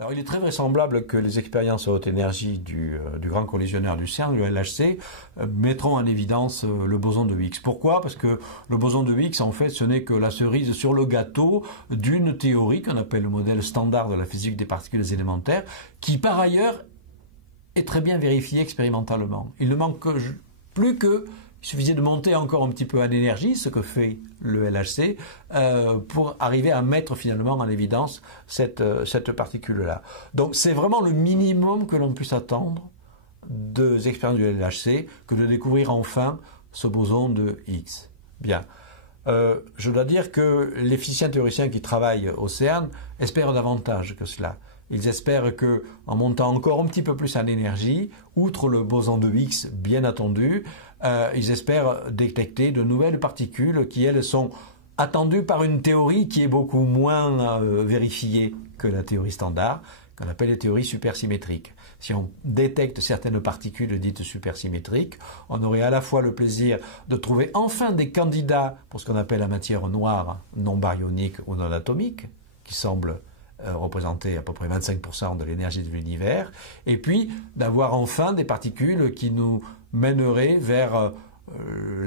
Alors, il est très vraisemblable que les expériences à haute énergie du grand collisionneur du CERN, le LHC, mettront en évidence le boson de Higgs. Pourquoi? Parce que le boson de Higgs, en fait, ce n'est que la cerise sur le gâteau d'une théorie qu'on appelle le modèle standard de la physique des particules élémentaires, qui, par ailleurs, est très bien vérifié expérimentalement. Il ne manque plus que il suffisait de monter encore un petit peu en énergie, ce que fait le LHC, pour arriver à mettre finalement en évidence cette particule-là. Donc c'est vraiment le minimum que l'on puisse attendre des expériences du LHC que de découvrir enfin ce boson de Higgs. Bien. Je dois dire que les physiciens théoriciens qui travaillent au CERN espèrent davantage que cela. Ils espèrent que, en montant encore un petit peu plus en énergie, outre le boson de Higgs bien attendu, ils espèrent détecter de nouvelles particules qui, elles, sont attendues par une théorie qui est beaucoup moins vérifiée que la théorie standard, qu'on appelle les théories supersymétriques. Si on détecte certaines particules dites supersymétriques, on aurait à la fois le plaisir de trouver enfin des candidats pour ce qu'on appelle la matière noire non baryonique ou non atomique, qui semble représenter à peu près 25% de l'énergie de l'univers, et puis d'avoir enfin des particules qui nous mèneraient vers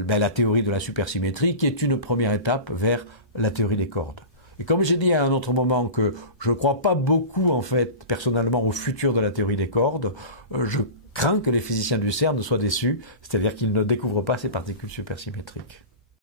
la théorie de la supersymétrie, qui est une première étape vers la théorie des cordes. Et comme j'ai dit à un autre moment que je ne crois pas beaucoup, en fait, personnellement, au futur de la théorie des cordes, je crains que les physiciens du CERN soient déçus, c'est-à-dire qu'ils ne découvrent pas ces particules supersymétriques.